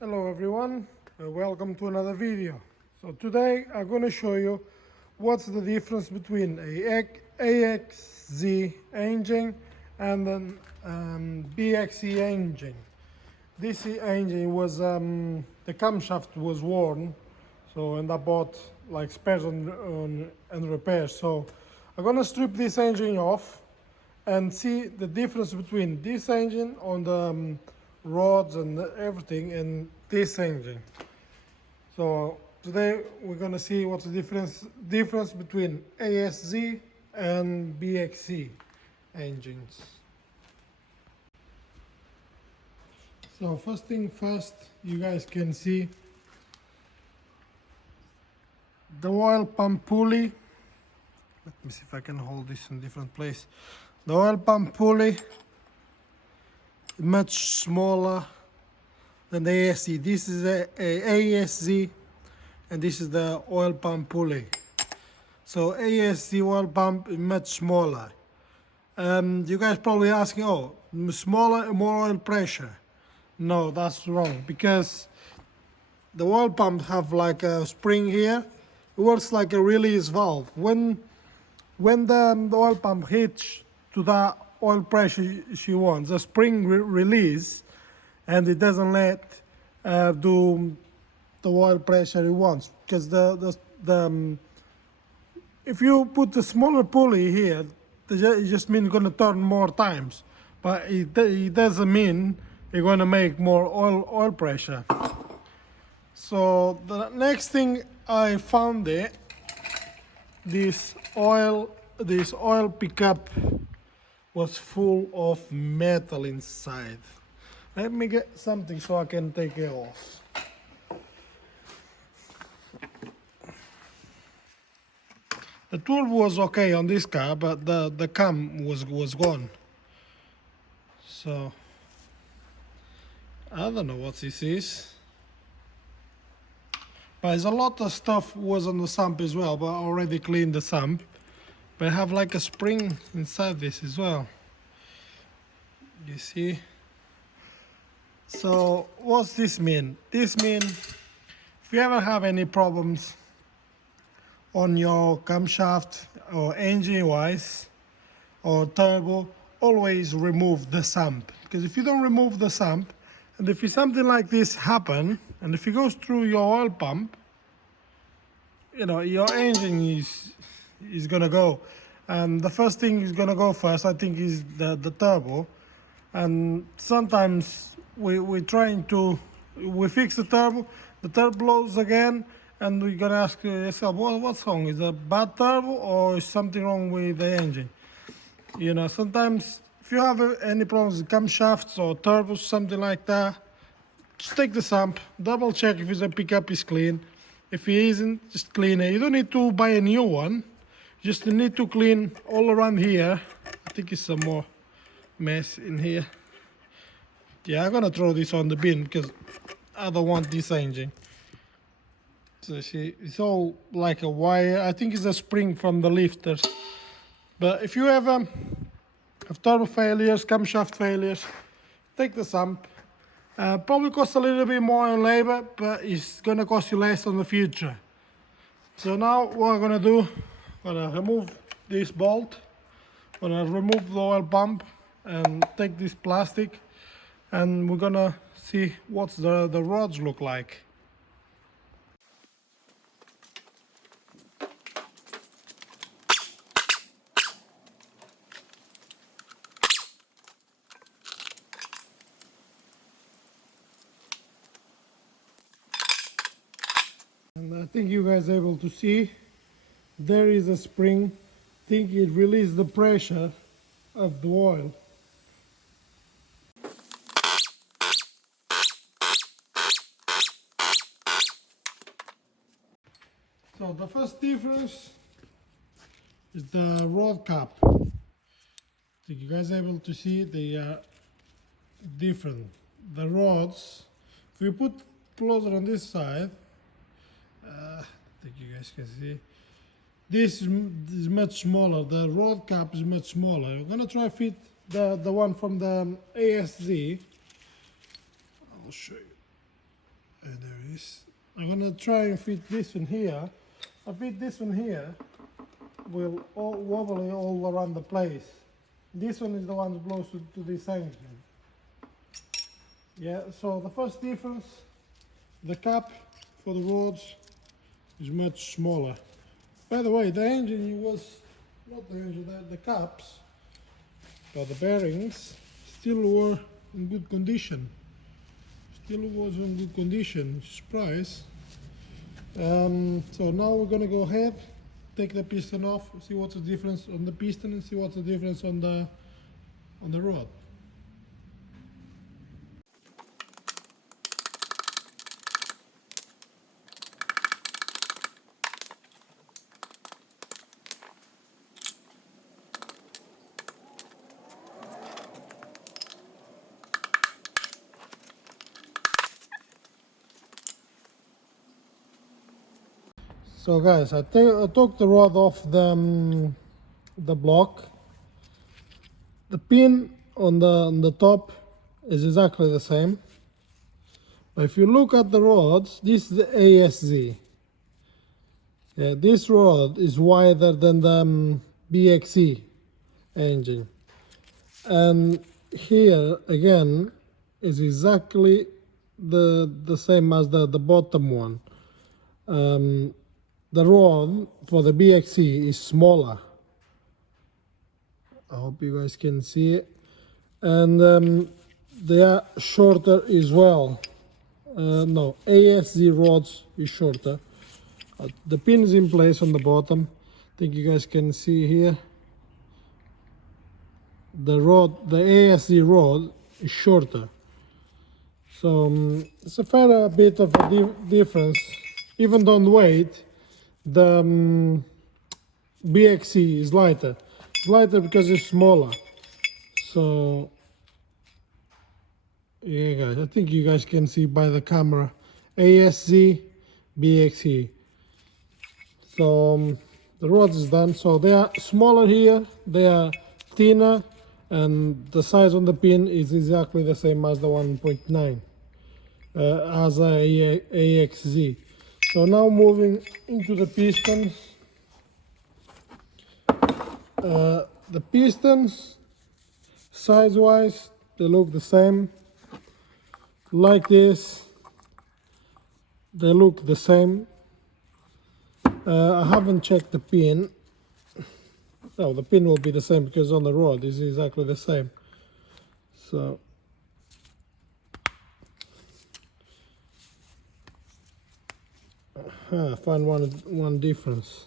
Hello everyone, welcome to another video. So today I'm going to show you what's the difference between a ASZ engine and an BXE engine. This engine was the camshaft was worn, and I bought like spares and repairs. So I'm going to strip this engine off and see the difference between this engine on the rods and everything and this engine. So today we're gonna see what's the difference between ASZ and BXE engines. So first thing first, you guys can see the oil pump pulley. Let me see if I can hold this in a different place. The oil pump pulley much smaller than the ASZ. This is a ASZ and this is the oil pump pulley. So ASZ oil pump is much smaller. You guys probably asking, oh, smaller, more oil pressure. No, that's wrong, because the oil pump have like a spring here. It works like a release valve. When the oil pump hits to the oil pressure she wants, the spring release, and it doesn't let do the oil pressure it wants, because if you put the smaller pulley here, it just means going to turn more times, but it doesn't mean you're going to make more oil pressure. So the next thing I found it, this oil pickup was full of metal inside. Let me get something so I can take it off. The tool was okay on this car, but the cam was gone. So I don't know what this is. But there's a lot of stuff was on the sump as well, but I already cleaned the sump. But I have like a spring inside this as well. You see? So what's this mean? This means if you ever have any problems on your camshaft or engine wise or turbo, always remove the sump. Because if you don't remove the sump, and if something like this happen, and if it goes through your oil pump, you know, your engine is gonna go. And the first thing is gonna go first, I think, is the turbo. And sometimes we fix the turbo blows again, and we're gonna ask yourself, what's wrong? Is it a bad turbo or is something wrong with the engine? You know, sometimes if you have any problems with camshafts or turbos, something like that, just take the sump, double check if the pickup is clean. If it isn't, just clean it. You don't need to buy a new one. You just need to clean all around here. I think it's some more mess in here. Yeah, I'm gonna throw this on the bin because I don't want this engine. So see, it's all like a wire. I think it's a spring from the lifters. But if you ever have turbo failures, camshaft failures, take the sump. Probably costs a little bit more in labor, but it's gonna cost you less in the future. So now what I'm gonna do, I'm gonna remove this bolt, I'm gonna remove the oil pump and take this plastic, and we're gonna see what the rods look like. And I think you guys are able to see there is a spring. I think it released the pressure of the oil. So the first difference is the rod cap. I think you guys are able to see they are different. The rods, if we put closer on this side, I think you guys can see, this is much smaller. The rod cap is much smaller. I'm gonna try fit the one from the ASZ. I'll show you. There it is. I'm gonna try and fit this one here. I fit this one here, will all wobbly all around the place. This one is the one that blows to this engine. Yeah, so the first difference, the cap for the rods is much smaller. By the way, the engine was, not the engine, the caps, but the bearings still were in good condition. Still was in good condition, surprise. So now we're gonna go ahead, take the piston off, see what's the difference on the piston and see what's the difference on the rod. So guys, I took the rod off the block. The pin on the top is exactly the same. But if you look at the rods, this is the ASZ. Yeah, this rod is wider than the BXE engine. And here again is exactly the same as the bottom one. The rod for the BXE is smaller. I hope you guys can see it. And they are shorter as well. No, ASZ rods is shorter. The pin is in place on the bottom. I think you guys can see here. The ASZ rod is shorter. So it's a fair bit of a difference. Even on weight, the BXE is lighter. It's lighter because it's smaller. So yeah guys, I think you guys can see by the camera. ASZ, BXE. So the rods is done. So they are smaller here, they are thinner, and the size on the pin is exactly the same as the 1.9 as a AXZ. So now moving into the pistons. The pistons, size-wise, they look the same. Like this, they look the same. I haven't checked the pin. No, the pin will be the same because on the rod is exactly the same. So I find one difference.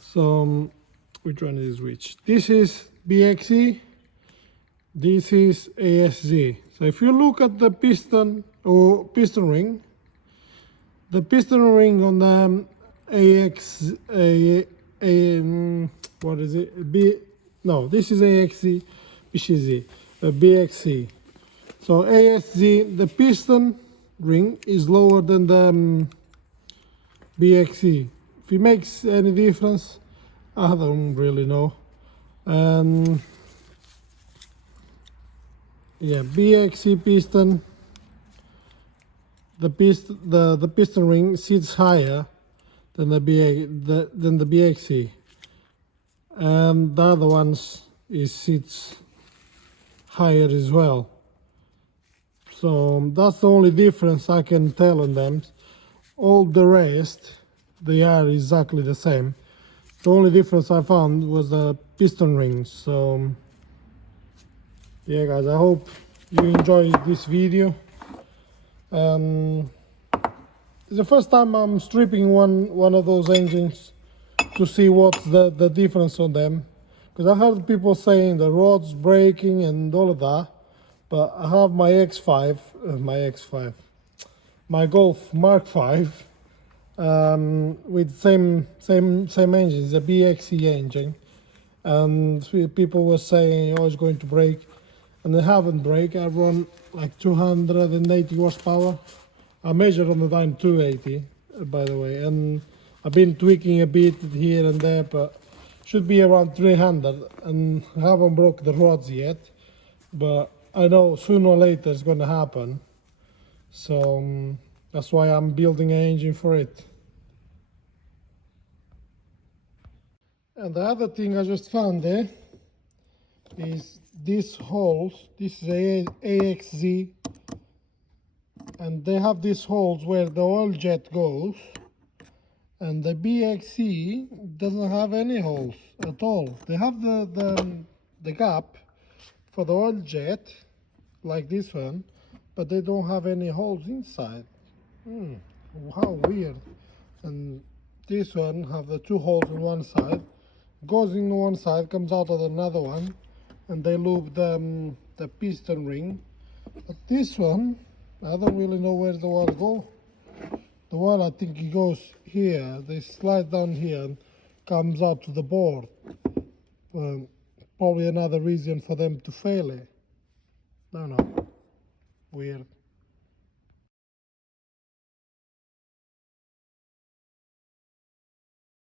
So which one is which? This is BXE, this is ASZ. So if you look at the piston or piston ring, the piston ring on the what is it? No, this is AXZ, BXE. So ASZ, the piston ring is lower than the BXE. If it makes any difference, I don't really know. Yeah, BXE piston, the piston ring sits higher than the BXE, and the other ones sits higher as well. So that's the only difference I can tell on them. All the rest, they are exactly the same. The only difference I found was the piston rings. So yeah guys, I hope you enjoyed this video. It's the first time I'm stripping one of those engines to see what's the difference on them, because I heard people saying the rod's breaking and all of that, but I have my my Golf Mark 5 with same engine, the BXE engine, and people were saying, oh, it's going to break, and they haven't break. I run like 280 horsepower. I measured on the time 280, by the way, and I've been tweaking a bit here and there, but should be around 300, and I haven't broke the rods yet, but I know sooner or later it's going to happen. So That's why I'm building an engine for it. And the other thing I just found there is these holes. This is AXZ, and they have these holes where the oil jet goes, and the BXE doesn't have any holes at all. They have the gap for the oil jet, like this one, but they don't have any holes inside. How weird. And this one have the two holes on one side, goes in one side, comes out of another one, and they loop the piston ring. But this one, I don't really know where the oil go. The oil, I think it goes here. They slide down here and comes out to the board. Probably another reason for them to fail it. No, weird.